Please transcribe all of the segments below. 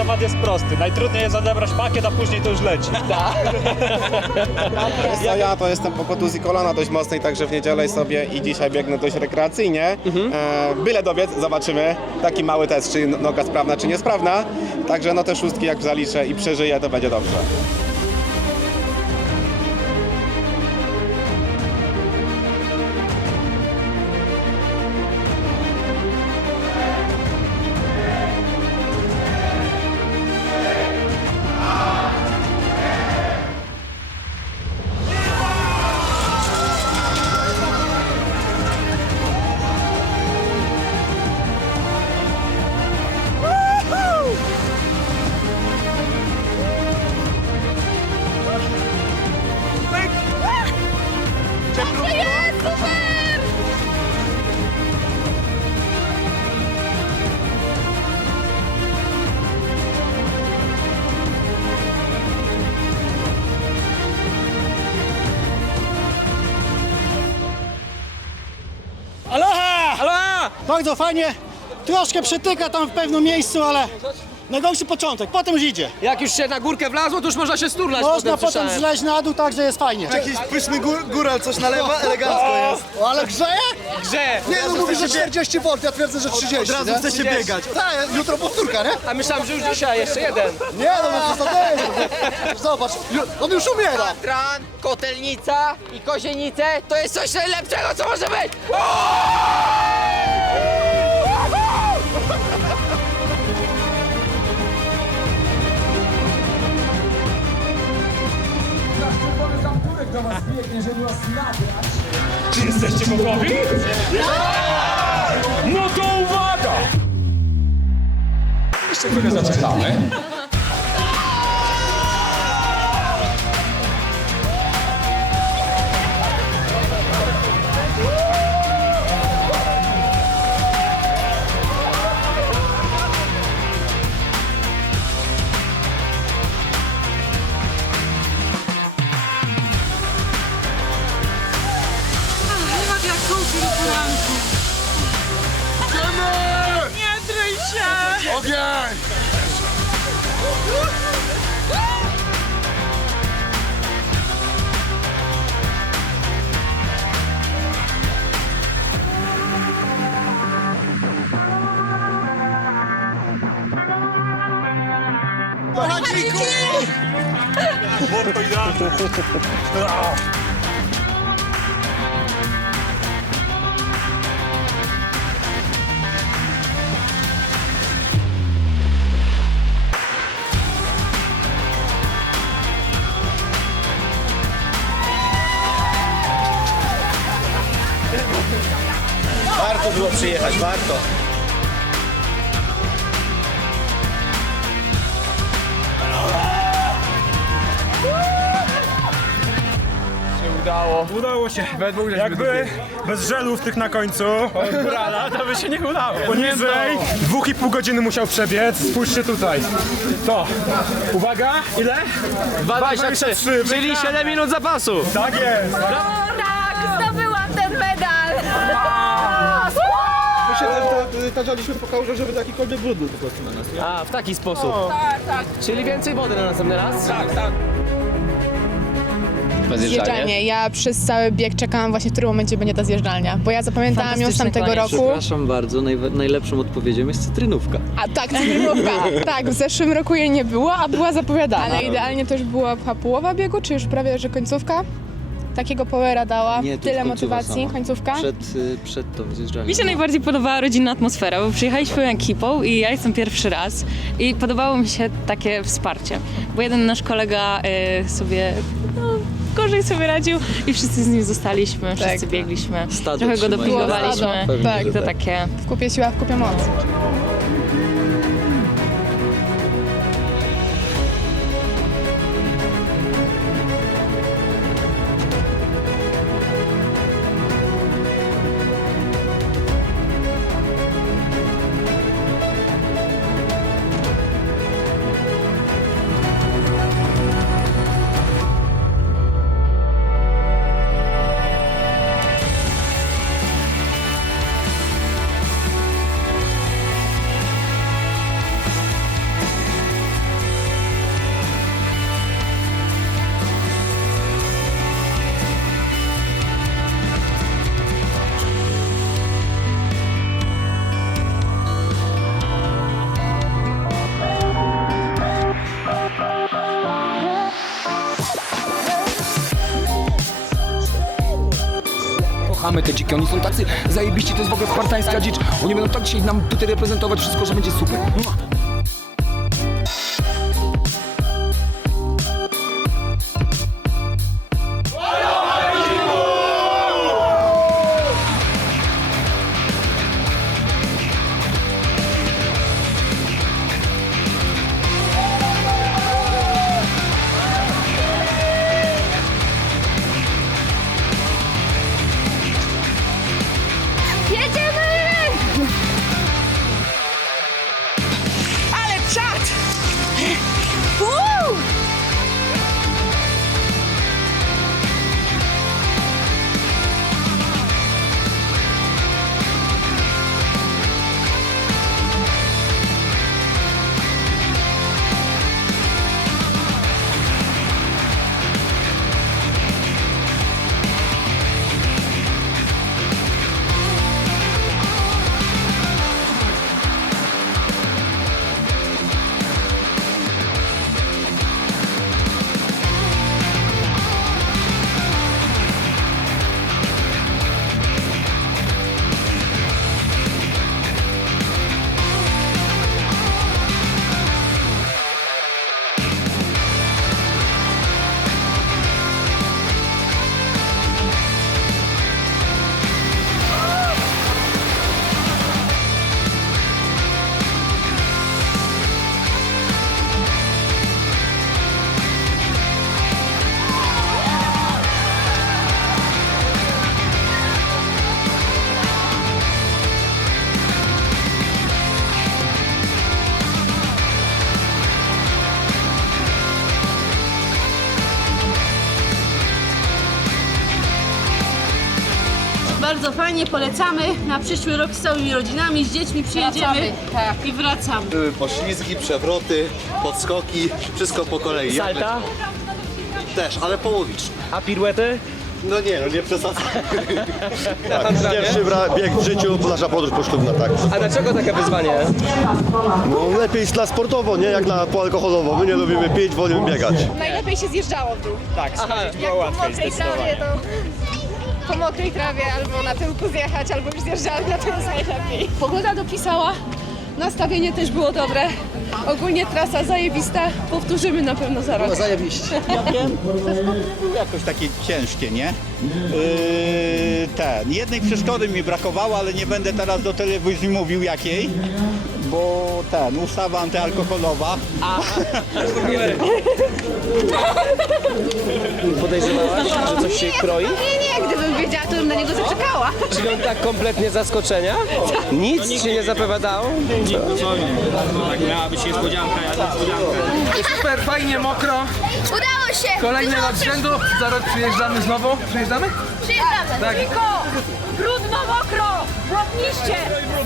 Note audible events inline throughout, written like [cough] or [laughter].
temat jest prosty. Najtrudniej jest odebrać pakiet, a później to już leci. [laughs] [laughs] Wiesz co, ja to jestem po kontuzji kolana dość mocnej, także w niedzielę sobie i dzisiaj biegnę dość rekreacyjnie. E, byle dobiec, zobaczymy. Taki mały test, czy noga sprawna, czy niesprawna. Także no te szóstki jak zaliczę i przeżyję, to będzie dobrze. Bardzo fajnie. Troszkę przytyka tam w pewnym miejscu, ale najgorszy początek. Potem już idzie. Jak już się na górkę wlazło, to już można się sturlać Można potem, potem słyszałem. zleźć na dół, także jest fajnie. Jakiś pyszny gór, góral coś nalewa, elegancko jest. O, ale grzeje? Grze! Nie, no mówi, że 40 V, ja twierdzę, że 30. Od razu chce się biegać. Tak, jutro powtórka, nie? A myślałem, że już dzisiaj jeszcze jeden. Nie, no no przesadujesz. Zobacz, ju- on już umiera. Tran, kotelnica i kozienice to jest coś najlepszego, co może być! Czy jesteście gotowi? No to uwaga! Jeszcze chwilę zaczekamy. Ogień! Warto było przyjechać, warto. Udało się. Jakby bez żelów tych na końcu od to by się nie udało. Poniżej dwóch i pół godziny musiał przebiec. Spójrzcie tutaj. To. Uwaga, ile? 23, czyli 7 minut zapasu. Tak jest. Tak, ta- tarzaliśmy po kałuże, żeby jakikolwiek brud był po prostu na nas. nie? A, w taki sposób. Tak, tak. Czyli więcej wody na następny raz? Tak, tak. Zjeżdżalnie. Ja przez cały bieg czekałam właśnie w którym momencie będzie ta zjeżdżalnia, bo ja zapamiętałam ją z tamtego roku. Przepraszam bardzo, najwe- najlepszą odpowiedzią jest cytrynówka. A tak, cytrynówka. [laughs] tak, w zeszłym roku jej nie było, a była zapowiadana. Ale idealnie to już była chyba połowa biegu, czy już prawie, że końcówka? Takiego powera dała, Nie, to tyle motywacji, sama. końcówka. Przed, y, przed tą zjeżdżalnią. Mi się najbardziej podobała rodzinna atmosfera, bo przyjechaliśmy ekipą i ja jestem pierwszy raz i podobało mi się takie wsparcie, bo jeden nasz kolega y, sobie no, gorzej sobie radził i wszyscy z nim zostaliśmy, wszyscy biegliśmy, Stado trochę go trzymaj. dopingowaliśmy Było stado, i to tak. takie W kupie siła, w kupie moc. Mamy te dziki, oni są tacy zajebiści, to jest w ogóle spartańska dzicz. Oni będą tak dzisiaj nam tutaj reprezentować wszystko, że będzie super. Bardzo fajnie, polecamy. Na przyszły rok z całymi rodzinami, z dziećmi przyjedziemy i wracamy. Były poślizgi, przewroty, podskoki, wszystko po kolei. Salta, Też, ale połowicznie. a piruety? No nie, no nie przesadzaj. [laughs] tak, pierwszy bra- bieg w życiu, nasza podróż poślubna, tak. A dlaczego takie wyzwanie? No lepiej dla sportowo, nie jak na poalkoholowo. My nie lubimy pić, wolimy biegać. Najlepiej się zjeżdżało w dół. Tak, schodzić było Po łatwiej mokrej trawie to... Po mokrej trawie albo na tyłku zjechać, albo już zjeżdżałem, na tym jest najlepiej. Pogoda dopisała, nastawienie też było dobre. Ogólnie trasa zajebista, powtórzymy na pewno za rok. Zajebiście. jakoś takie ciężkie, nie? Yy, ten. Jednej przeszkody mi brakowało, ale nie będę teraz do telewizji mówił jakiej, bo ten, ustawa antyalkoholowa. Podejrzewałaś, że coś się kroi? Nie, nie, gdybym wiedziała, to bym na niego zaczekała. Czyli on tak kompletnie zaskoczenia? Nic się nie zapowiadało? Super, fajnie, mokro. Udało się! Kolejny Dużo lat z rzędu. Za rok przyjeżdżamy znowu. Przyjeżdżamy? Przyjeżdżamy! Tak. Dziko! Brudno, mokro! Błotniście!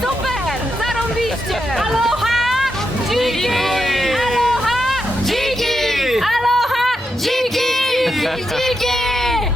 Super! Zarąbiście! Aloha! Dziki! Aloha! Dziki! Aloha! Dziki! Dziki!